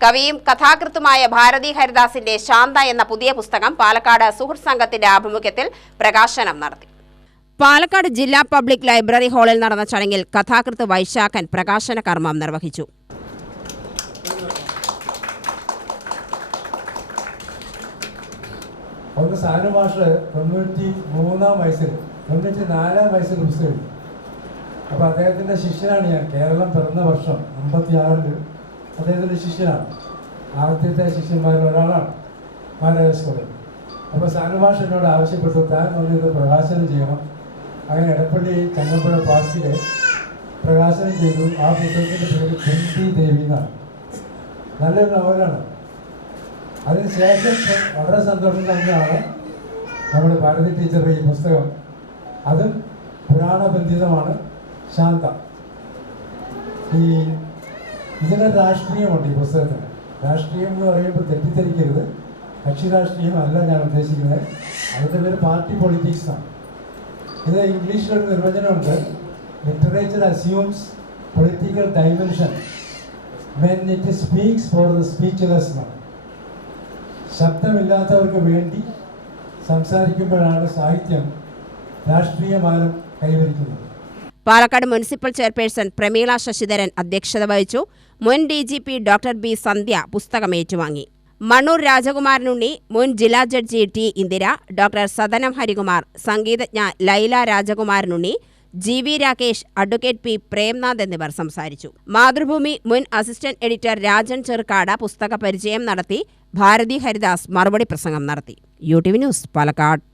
കവിയും കഥാകൃത്തുമായ ഭാരതി ഹരിദാസിന്റെ ശാന്ത എന്ന പുതിയ പുസ്തകം പാലക്കാട് സുഹൃത് സംഘത്തിന്റെ ആഭിമുഖ്യത്തിൽ പ്രകാശനം നടത്തി. പാലക്കാട് ജില്ലാ പബ്ലിക് ലൈബ്രറി ഹാളിൽ നടന്ന ചടങ്ങിൽ കഥാകൃത്ത് വൈശാഖൻ പ്രകാശന കർമ്മം നിർവഹിച്ചു. ഒന്ന് അദ്ദേഹത്തിന്റെ മാഷ് തൊണ്ണൂറ്റി മൂന്നാം വയസ്സിൽ തൊണ്ണൂറ്റി നാലാം വയസ്സിൽ പുസ്തകം അപ്പോൾ അദ്ദേഹത്തിന്റെ ശിഷ്യനാണ് ഞാൻ. കേരളം പിറന്ന വർഷം അമ്പത്തി ആറിൽ അദ്ദേഹത്തിന്റെ ശിഷ്യനാണ് ആദ്യത്തെ ശിഷ്യന്മാരിൽ ഒരാളാണ് മാനവ അപ്പൊ അപ്പോൾ സാനു മാഷ് എന്നോട് ആവശ്യപ്പെട്ടു താൻ ഒന്ന് ഇത് പ്രകാശനം ചെയ്യണം. അങ്ങനെ എടപ്പള്ളി ചങ്ങമ്പുഴ പാർക്കിലെ പ്രകാശനം ചെയ്തു. ആ പുസ്തകത്തിന്റെ പേര് കുന്തി ദേവി എന്നാണ്. നല്ലൊരു നോവലാണ്. അതിനുശേഷം വളരെ സന്തോഷം തന്നെയാണ് നമ്മുടെ ഭാരതി ടീച്ചറുടെ ഈ പുസ്തകം. അതും പുരാണബന്ധിതമാണ് ശാന്ത. ഈ ഇതിന് രാഷ്ട്രീയമുണ്ട് ഈ പുസ്തകത്തിന്. രാഷ്ട്രീയം എന്ന് പറയുമ്പോൾ തെറ്റിദ്ധരിക്കരുത്. കക്ഷി രാഷ്ട്രീയം അല്ല ഞാൻ ഉദ്ദേശിക്കുന്നത്. അതിന്റെ പേര് പാർട്ടി പൊളിറ്റിക്സാണ് ഇത് ഇംഗ്ലീഷിലൊരു നിർവചനമുണ്ട്. Literature assumes political dimension when it speaks for the speechless എന്നാണ് ശബ്ദമില്ലാത്തവർക്ക് വേണ്ടി സംസാരിക്കുമ്പോഴാണ് സാഹിത്യം രാഷ്ട്രീയമാനം കൈവരിക്കുന്നത്. പാലക്കാട് മുനിസിപ്പൽ ചെയർപേഴ്സൺ പ്രമീള ശശിധരൻ അധ്യക്ഷത വഹിച്ചു. മുൻ D G P doctor B Sandhya പുസ്തകം ഏറ്റുവാങ്ങി. മണ്ണൂർ രാജകുമാരനുണ്ണി മുൻ ജില്ലാ judge T Indira doctor Sadanam Harikumar സംഗീതജ്ഞ Laila Rajakumaranunni G V Rakesh advocate P Premnath എന്നിവർ സംസാരിച്ചു. മാതൃഭൂമി മുൻ അസിസ്റ്റന്റ് എഡിറ്റർ രാജൻ ചെറുക്കാട് പുസ്തക പരിചയം നടത്തി. ഭാരതി ഹരിദാസ് മറുപടി പ്രസംഗം നടത്തി. U T V news Palakkad.